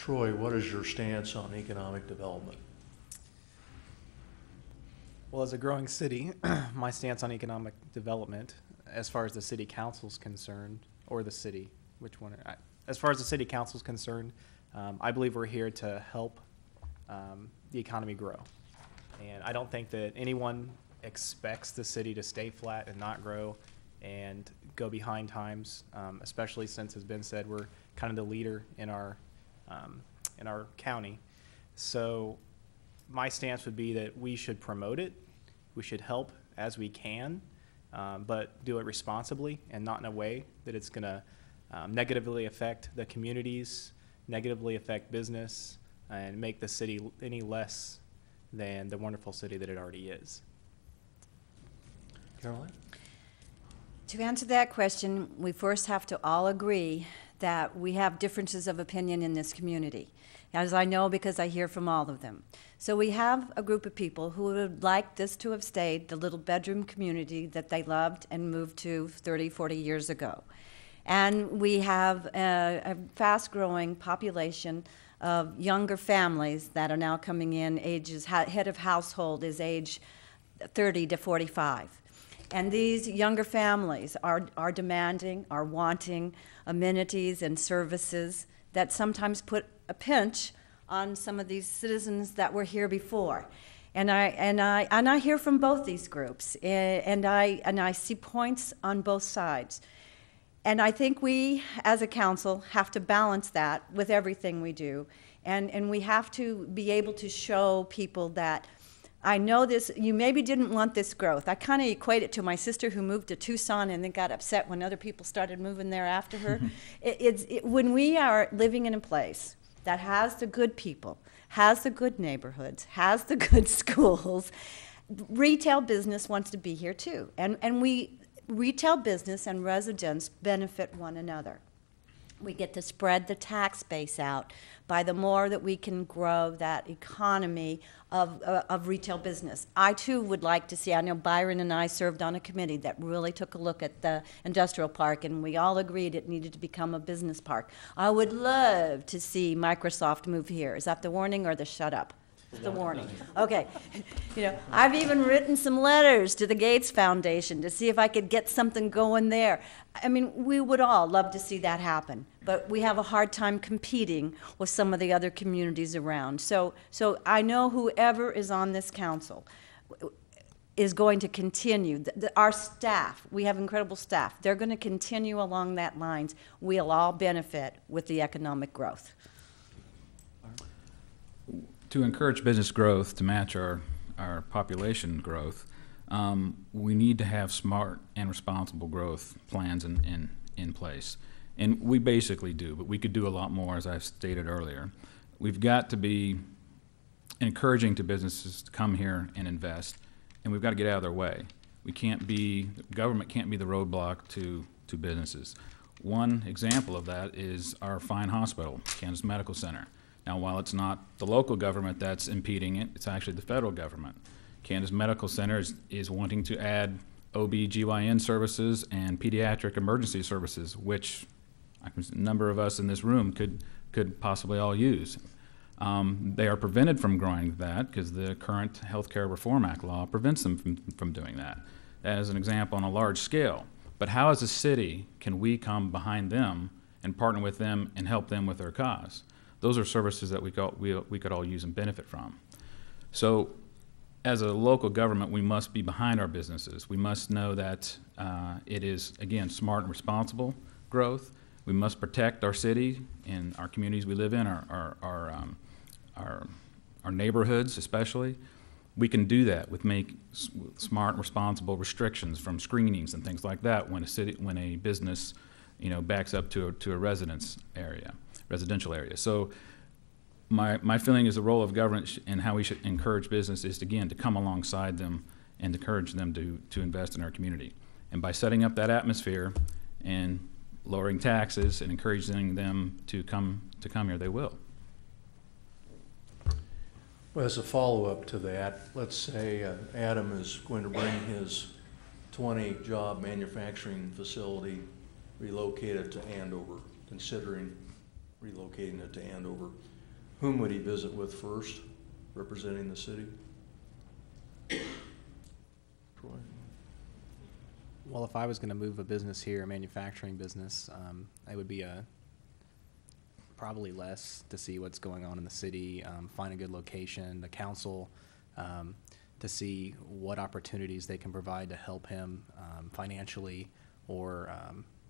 Troy, what is your stance on economic development? Well, as a growing city, my stance on economic development, as far as the city council is concerned, or the city, which one? As far as the city council is concerned, I believe we're here to help the economy grow. And I don't think that anyone expects the city to stay flat and not grow and go behind times, especially since, as Ben said, we're kind of the leader in our county. So my stance would be that we should promote it, we should help as we can, but do it responsibly and not in a way that it's going to negatively affect the communities, negatively affect business, and make the city any less than the wonderful city that it already is. Caroline? To answer that question, we first have to all agree that we have differences of opinion in this community, as I know because I hear from all of them. So we have a group of people who would like this to have stayed the little bedroom community that they loved and moved to 30, 40 years ago. And we have a fast-growing population of younger families that are now coming in. Head of household is age 30 to 45. And these younger families are demanding, are wanting amenities and services that sometimes put a pinch on some of these citizens that were here before. And I hear from both these groups, and I see points on both sides. And I think we, as a council, have to balance that with everything we do. And we have to be able to show people that I know this, you maybe didn't want this growth. I kind of equate it to my sister who moved to Tucson and then got upset when other people started moving there after her. When we are living in a place that has the good people, has the good neighborhoods, has the good schools, retail business wants to be here too. And retail business and residents benefit one another. We get to spread the tax base out by the more that we can grow that economy of retail business. I too would like to see, I know Byron and I served on a committee that really took a look at the industrial park, and we all agreed it needed to become a business park. I would love to see Microsoft move here. Is that the warning or the shut up? The warning. Okay. I've even written some letters to the Gates Foundation to see if I could get something going there. I mean, we would all love to see that happen, but we have a hard time competing with some of the other communities around. So I know whoever is on this council is going to continue. Our staff, we have incredible staff. They're going to continue along that lines. We'll all benefit with the economic growth. To encourage business growth to match our population growth, we need to have smart and responsible growth plans in place. And we basically do, but we could do a lot more, as I've stated earlier. We've got to be encouraging to businesses to come here and invest, and we've got to get out of their way. Government can't be the roadblock to businesses. One example of that is our fine hospital, Kansas Medical Center. Now, while it's not the local government that's impeding it, it's actually the federal government. Kansas Medical Center is wanting to add OB/GYN services and pediatric emergency services, which a number of us in this room could possibly all use. They are prevented from growing that because the current Health Care Reform Act law prevents them from doing that. That is an example on a large scale. But how as a city can we come behind them and partner with them and help them with their cause? Those are services that we could all use and benefit from. So as a local government, we must be behind our businesses. We must know that it is, again, smart and responsible growth. We must protect our city and our communities we live in, our neighborhoods especially. We can do that with smart and responsible restrictions from screenings and things like that when a business backs up to a residential area. So my feeling is the role of government and how we should encourage business is, again, to come alongside them and encourage them to invest in our community. And by setting up that atmosphere and lowering taxes and encouraging them to come here, they will. Well, as a follow-up to that, let's say Adam is going to bring his 20-job manufacturing facility relocated to Andover, considering relocating it to Andover. Whom would he visit with first, representing the city? Troy? Well, if I was gonna move a business here, a manufacturing business, it would be probably less to see what's going on in the city, find a good location, the council, to see what opportunities they can provide to help him, financially or,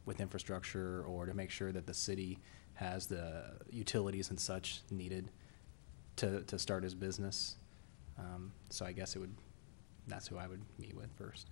with infrastructure, or to make sure that the city has the utilities and such needed to start his business. So I guess that's who I would meet with first.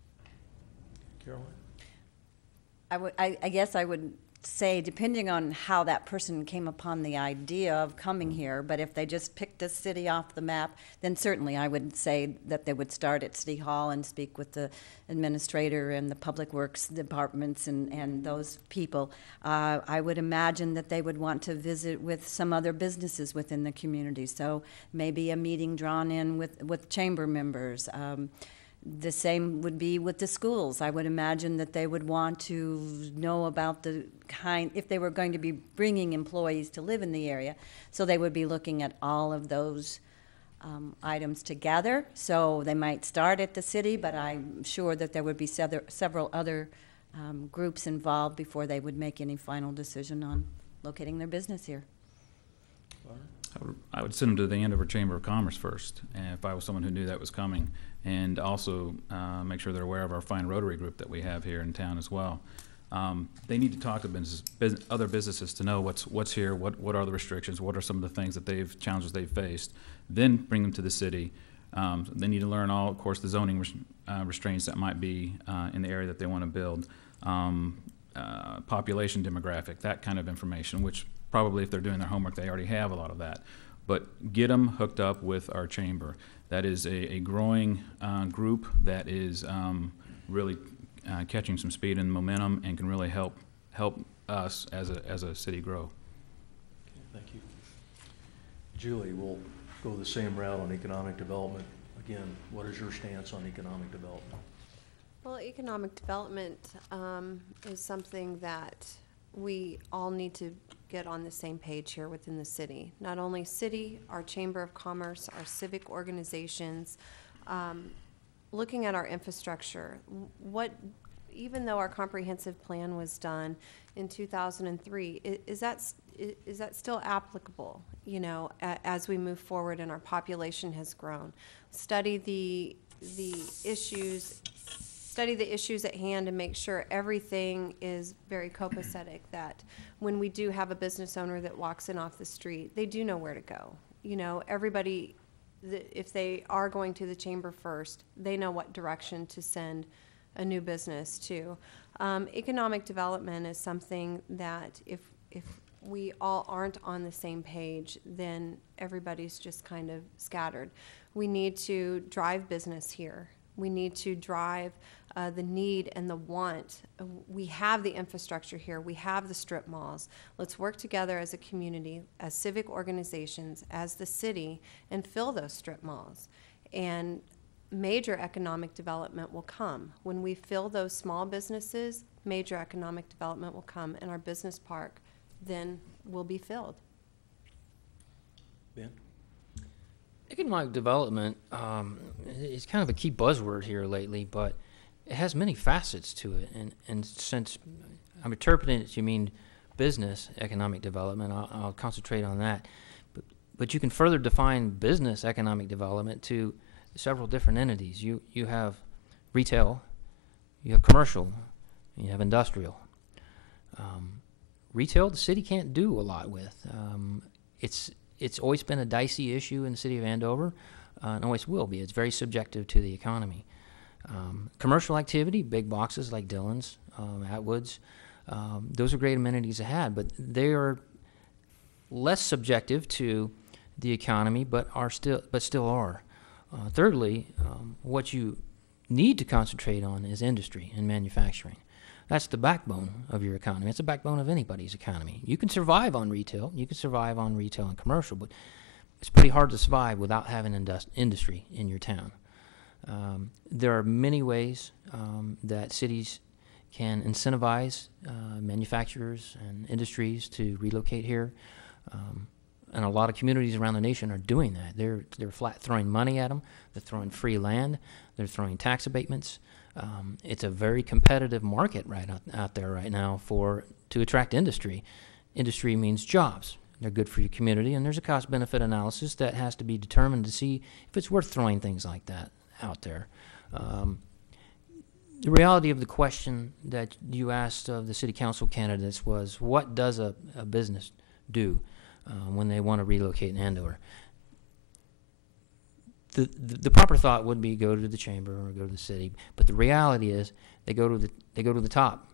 Caroline? I guess I would say, depending on how that person came upon the idea of coming here, but if they just picked a city off the map, then certainly I would say that they would start at City Hall and speak with the administrator and the public works departments and those people. I would imagine that they would want to visit with some other businesses within the community, so maybe a meeting drawn in with chamber members. The same would be with the schools. I would imagine that they would want to know about if they were going to be bringing employees to live in the area. So they would be looking at all of those items together. So they might start at the city, but I'm sure that there would be several other groups involved before they would make any final decision on locating their business here. I would send them to the Andover Chamber of Commerce first, and if I was someone who knew that was coming, and also make sure they're aware of our fine Rotary group that we have here in town as well. They need to talk to other businesses to know what's here, what are the restrictions, what are some of the things that challenges they've faced, then bring them to the city. They need to learn all, of course, the zoning restraints that might be in the area that they want to build, population demographic, that kind of information, which probably if they're doing their homework, they already have a lot of that. But get them hooked up with our chamber. That is a growing group that is really catching some speed and momentum and can really help us as a city grow. Okay, thank you. Julie, we'll go the same route on economic development. Again, what is your stance on economic development? Well, economic development is something that we all need to get on the same page here within the city. Not only city, our Chamber of Commerce, our civic organizations, looking at our infrastructure. Even though our comprehensive plan was done in 2003, is that still applicable? You know, as we move forward and our population has grown, study the issues at hand and make sure everything is very copacetic, that when we do have a business owner that walks in off the street, they do know where to go. You know, everybody, if they are going to the chamber first, they know what direction to send a new business to. Economic development is something that if we all aren't on the same page, then everybody's just kind of scattered. We need to drive business here. We need to drive the need and the want. We have the infrastructure here. We have the strip malls. Let's work together as a community, as civic organizations, as the city, and fill those strip malls. And major economic development will come. When we fill those small businesses, major economic development will come, and our business park then will be filled. Ben? Economic development is kind of a key buzzword here lately, but it has many facets to it. And since I'm interpreting it, you mean business economic development, I'll concentrate on that. But you can further define business economic development to several different entities. You have retail, you have commercial, and you have industrial. Retail, the city can't do a lot with. It's always been a dicey issue in the city of Andover, and always will be. It's very subjective to the economy. Commercial activity, big boxes like Dillon's, Atwood's, those are great amenities to have, but they are less subjective to the economy, but still are. Thirdly, what you need to concentrate on is industry and manufacturing. That's the backbone of your economy. It's the backbone of anybody's economy. You can survive on retail. You can survive on retail and commercial, but it's pretty hard to survive without having industry in your town. There are many ways that cities can incentivize manufacturers and industries to relocate here. And a lot of communities around the nation are doing that. They're flat throwing money at them. They're throwing free land. They're throwing tax abatements. It's a very competitive market right out there right now to attract industry. Industry means jobs. They're good for your community, and there's a cost-benefit analysis that has to be determined to see if it's worth throwing things like that out there. The reality of the question that you asked of the city council candidates was, what does a business do when they want to relocate in Andover? The proper thought would be go to the chamber or go to the city, but the reality is they go to the top.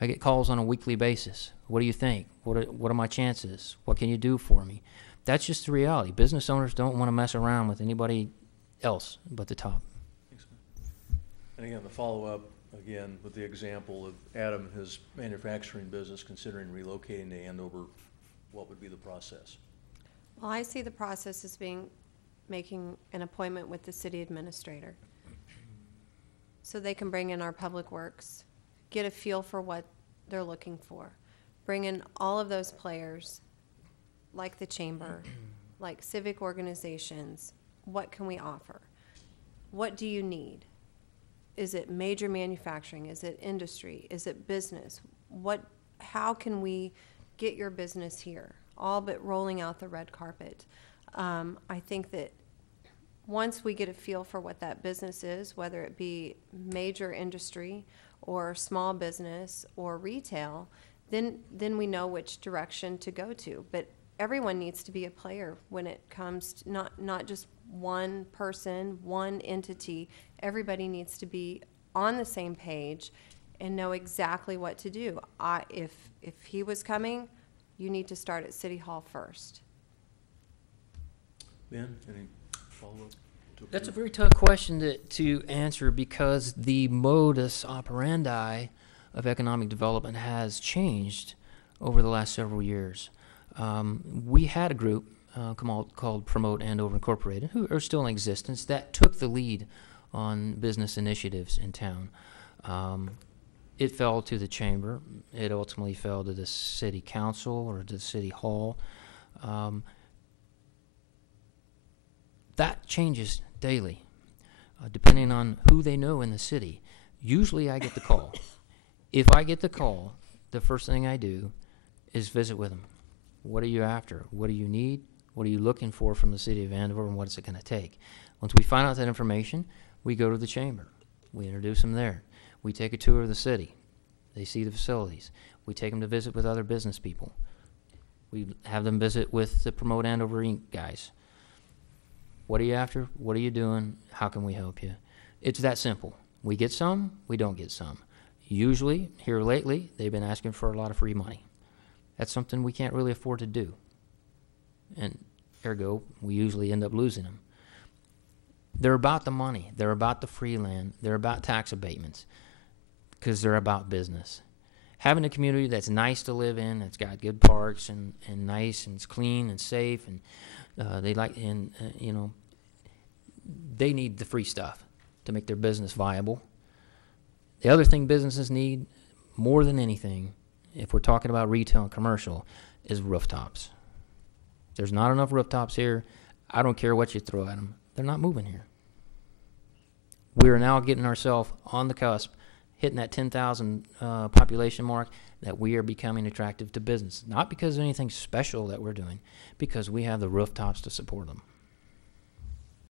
I get calls on a weekly basis. What do you think? What are my chances? What can you do for me? That's just the reality. Business owners don't want to mess around with anybody else but the top. And again, the follow-up, again, with the example of Adam and his manufacturing business considering relocating to Andover, what would be the process? Well, I see the process as making an appointment with the city administrator. So they can bring in our public works, get a feel for what they're looking for. Bring in all of those players, like the chamber, like civic organizations. What can we offer? What do you need? Is it major manufacturing? Is it industry? Is it business? How can we get your business here? All but rolling out the red carpet. I think that once we get a feel for what that business is, whether it be major industry or small business or retail, then we know which direction to go to. But everyone needs to be a player when it comes to not just one person, one entity. Everybody needs to be on the same page and know exactly what to do. If he was coming, you need to start at City Hall first. Ben, any follow-up? That's a very tough question to answer because the modus operandi of economic development has changed over the last several years. We had a group called Promote Andover Incorporated, who are still in existence, that took the lead on business initiatives in town. It fell to the chamber. It ultimately fell to the city council or to the city hall. That changes daily, depending on who they know in the city. Usually I get the call. If I get the call, the first thing I do is visit with them. What are you after? What do you need? What are you looking for from the city of Andover, and what is it going to take? Once we find out that information, we go to the chamber. We introduce them there. We take a tour of the city. They see the facilities. We take them to visit with other business people. We have them visit with the Promote Andover Inc. guys. What are you after? What are you doing? How can we help you? It's that simple. We get some, we don't get some. Usually, here lately, they've been asking for a lot of free money. That's something we can't really afford to do. And ergo, we usually end up losing them. They're about the money. They're about the free land. They're about tax abatements because they're about business. Having a community that's nice to live in, that's got good parks and nice and it's clean and safe, and they need the free stuff to make their business viable. The other thing businesses need more than anything, if we're talking about retail and commercial, is rooftops. There's not enough rooftops here. I don't care what you throw at them. They're not moving here. We're now getting ourselves on the cusp, hitting that 10,000 population mark, that we are becoming attractive to business. Not because of anything special that we're doing, because we have the rooftops to support them.